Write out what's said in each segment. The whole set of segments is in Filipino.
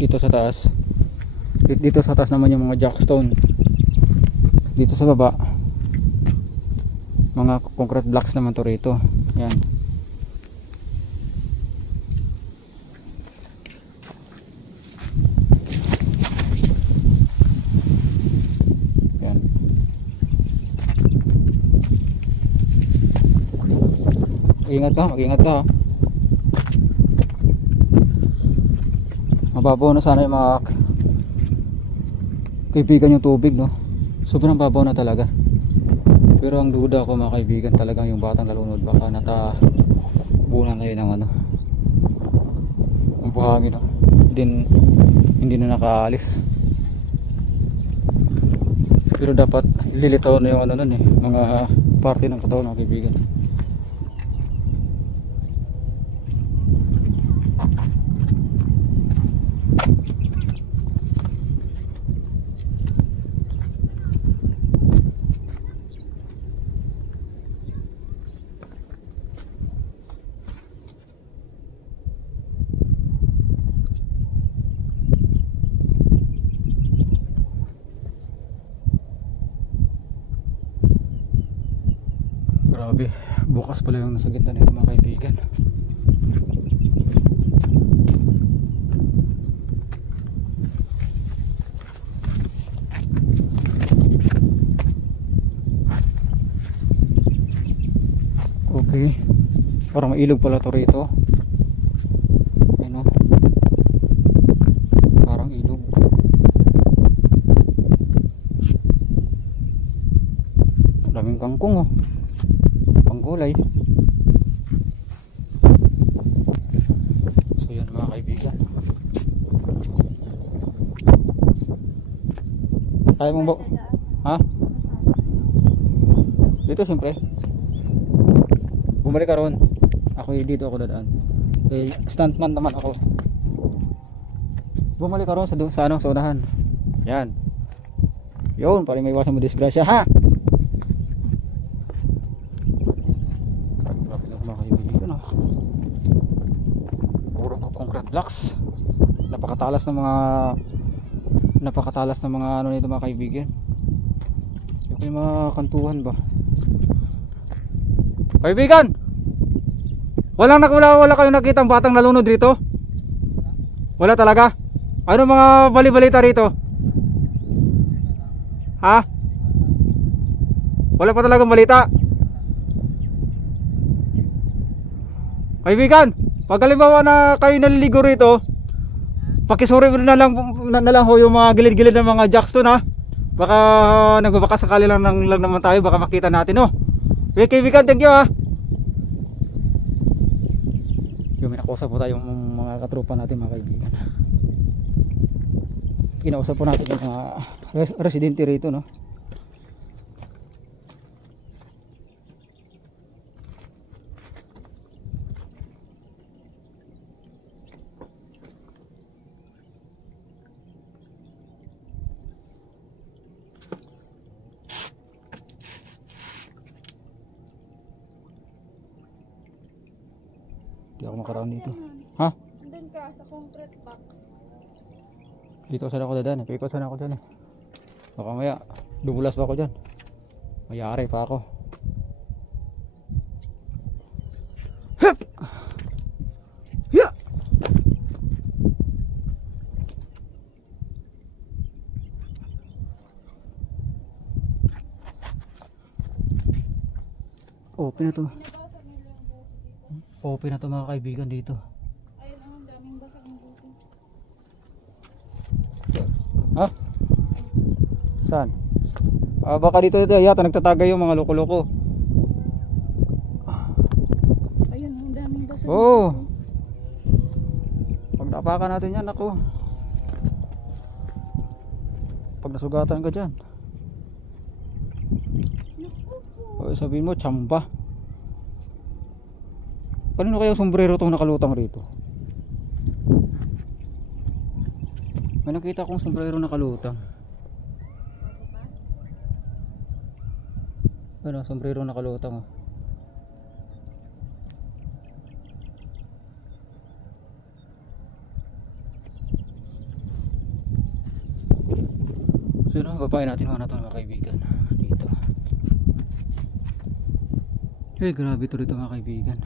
dito sa taas. Dito sa taas naman yung mga jackstone. Dito sa baba mga concrete blocks naman to rito. Yan. Yan. Mag-ingat ka. Mababaw na sana yung mga kaibigan yung tubig, no? Sobrang babaw na talaga. Pero ang duda ko mga kaibigan, talagang yung batang lalunod baka natabunan kayo ng ano, ang buhangin, no? Hindi na nakaalis. Pero dapat lilitaw na yung ano nun eh, mga parte ng katawan mga kaibigan. Grabe, bukas pala yung nasa gitna nito mga kaibigan. Okay, parang mailog pala to rito. Ano? Parang ilog. Daming kangkong, oh. Pangkulay. So yan mga kaibigan. Kaya mong ha? Dito siyempre. Bumalik ka ron. Dito ako dadaan. Eh, stuntman naman ako. Bumalik ka ron sa ano, sa unahan. Yan. Yun, para may iwasan mo disgrasya, ha? Blocks. Napakatalas ng mga ano nito mga kaibigan. Yung mga kantuhan ba? Kaibigan! Wala kayong nakitang batang nalunod rito? Wala talaga? Ano mga bali-balita rito? Ha? Wala pa talagang balita? Kaibigan, pag halimbawa na kayo naliligo rito, pakisuri na lang ho yung mga gilid-gilid ng mga jackstone, ha. Baka nagbabaka sakali lang naman tayo, baka makita natin, no. Okay kaibigan, thank you, ha. Yung minakusap po tayo mga katropa natin mga kaibigan. Kinausap po natin yung mga residente rito, no. Hindi ako makaraon dito. Ha? Andun ka sa concrete box. Dito sana ako dadaan. Paikot sana ako dyan eh. Baka maya dumulas pa ako dyan. Mayari pa ako. Hup! Ya! Open na to. Open na to mga kaibigan dito. Ayun ang daming basag ng buto. Ha? Saan? Baka dito yata nagtatagay yung mga loko-loko. Ayun ang daming basag. Oh. Pag napakan natin yan, ako. Pag nasugatan ka dyan. O sabihin mo, tsamba. Kanino kaya sombrero itong nakalutang rito? May nakita akong sombrero nakalutang. Ano, sombrero nakalutang, oh. Ito na, babae natin mga natin mga kaibigan. Dito. Eh, grabe to dito mga kaibigan.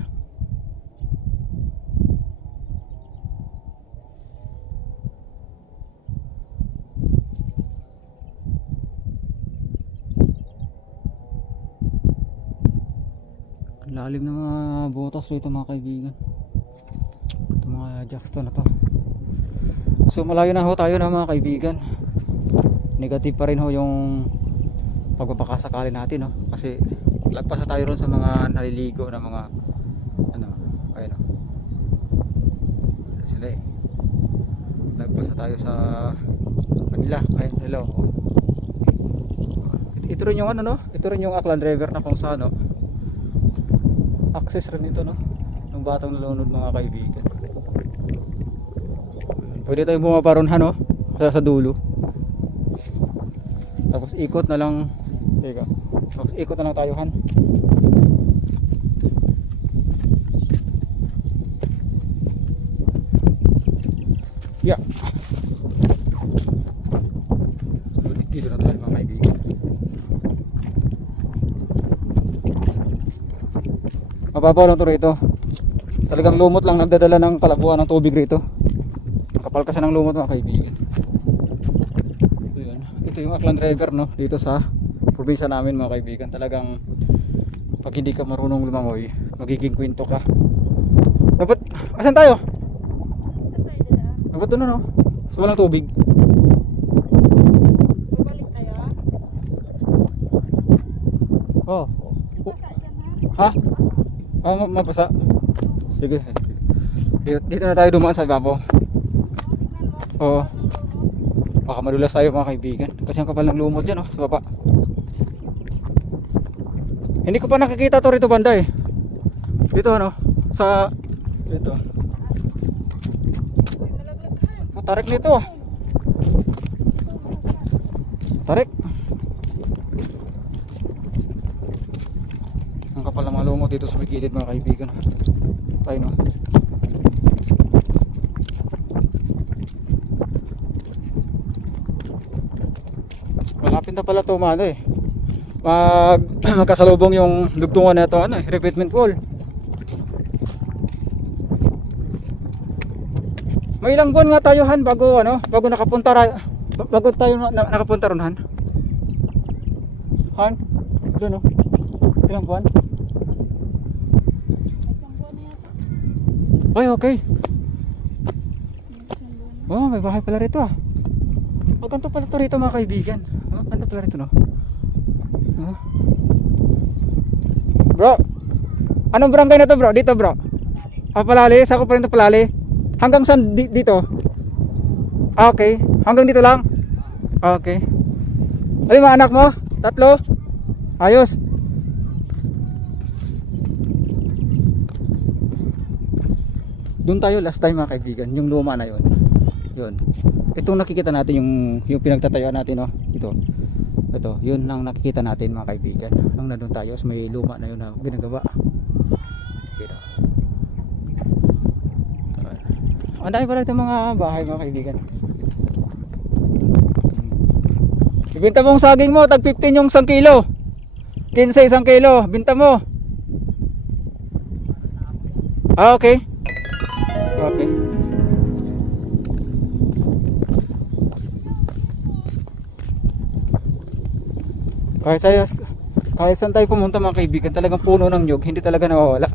Lalim ng mga butas rito mga kaibigan. Ito mga jackstone na to. So malayo na ho tayo na mga kaibigan. Negative pa rin ho yung pagbabakasakali natin, no? Kasi lagpas na tayo ron sa mga naliligo na mga ano, ayun, no? Ano sila eh. Lagpas na tayo sa kanila. Ayun, hello. Ito rin yung ano, no? Ito rin yung Aklan River na kung saan, no? Access rin ito, no? Ng batang nalunod mga kaibigan. Pwede tayong bumaparon ha, no? Sa dulo. Tapos ikot na lang. Teka. Tapos ikot na lang tayo han. Yeah. So, dito na tayo mga kaibigan. Mababaw lang to rito. Talagang lumot lang nagdadala ng kalabuan ng tubig rito. Kapal kasi ng lumot mga kaibigan. So, yun. Ito yung Aklan River, no? Dito sa probinsya namin mga kaibigan. Talagang pag hindi ka marunong lumangoy, magiging kwento ka. Dapat, asan tayo? Saan tayo dada? Dapat doon, no? So walang tubig. Babalik tayo? Oh. Basa dyan Ha? ha? Ah, mabasa. Sige. Dito na tayo dumaan sa ibabaw. Oo. Baka madulas tayo mga kaibigan. Kasi ang kapal ng lumot dyan, oh, sa baba. Hindi ko pa nakikita to rito banda eh. Dito ano? Sa dito. Tarik nito. Tarik. Ang kapal ng mga lumot dito sa may gilid mga kaibigan. Tayo no. Malapit na pala ito ano eh. Magkasalubong yung dugtungan na ito ano eh, repeatment wall. May ilang buwan nga tayo han bago ano, bago tayo nakapunta ron han. Han? Doon oh. Ilang buwan? Isang buwan na yata. Ay okay. Isang buwan na. Oh, may bahay pala rito ah. Magkanto pala ito rito mga kaibigan. Oh, kanto pala rito no. Oh. Bro, anong barangay na to bro? Dito bro? Ah, Palali? Saan ko pa rin ito Palali? Hanggang saan dito? Ah, okay. Hanggang dito lang? Ah, okay. Ano yung mga anak mo? Tatlo? Ayos. Doon tayo last time mga kaibigan. Yung luma na yun. Yun. Itong nakikita natin yung pinagtatayuan natin no? Ito, yun ang nakikita natin mga kaibigan. Nung nandun tayo, so may luma na yun na ginagawa. Dito. Ang dami pala itong mga bahay mga kaibigan. Ibenta mo ang saging mo, tag 15 yung 1 kilo. 15 1 kilo, binta mo. Ah, okay. Okay. Kahit saan tayo pumunta mga kaibigan, talagang puno ng nyug, hindi talaga nawawala.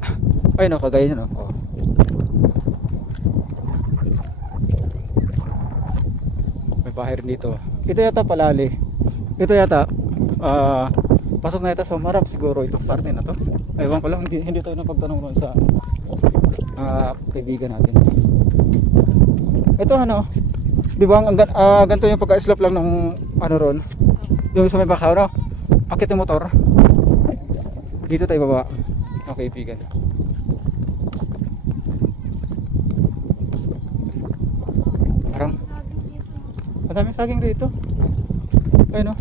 Ayun o, kagaya nyo no. Oh. May bahay rin dito. Ito yata Palali. Ito yata pasok na yata sa Marap siguro itong parte na to. Ewan ko lang, hindi tayo napagtanong ron sa kaibigan natin. Ito ano, di ba ganito yung pagka-slope lang ng ano ron, yung sa may bakaw no? Akit yung motor. Dito tayo baba. Okay, kaibigan. Parang madaming saging dito. Ayun no.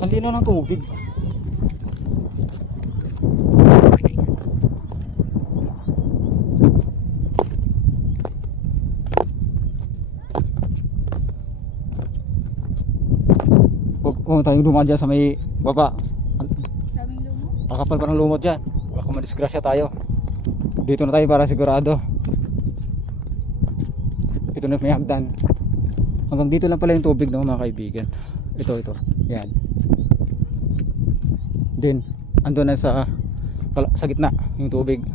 Ang linaw ng tubig. Huwag tayong dumaan dyan sa may baba. Daming lumo. Kakapal pa ng lumot dyan. Baka madisgrasya tayo. Dito na tayo para sigurado. Ito na may hagdan. Hanggang dito lang pala yung tubig, no, mga kaibigan. Ito. Yan. Then, ando na sa gitna yung tubig.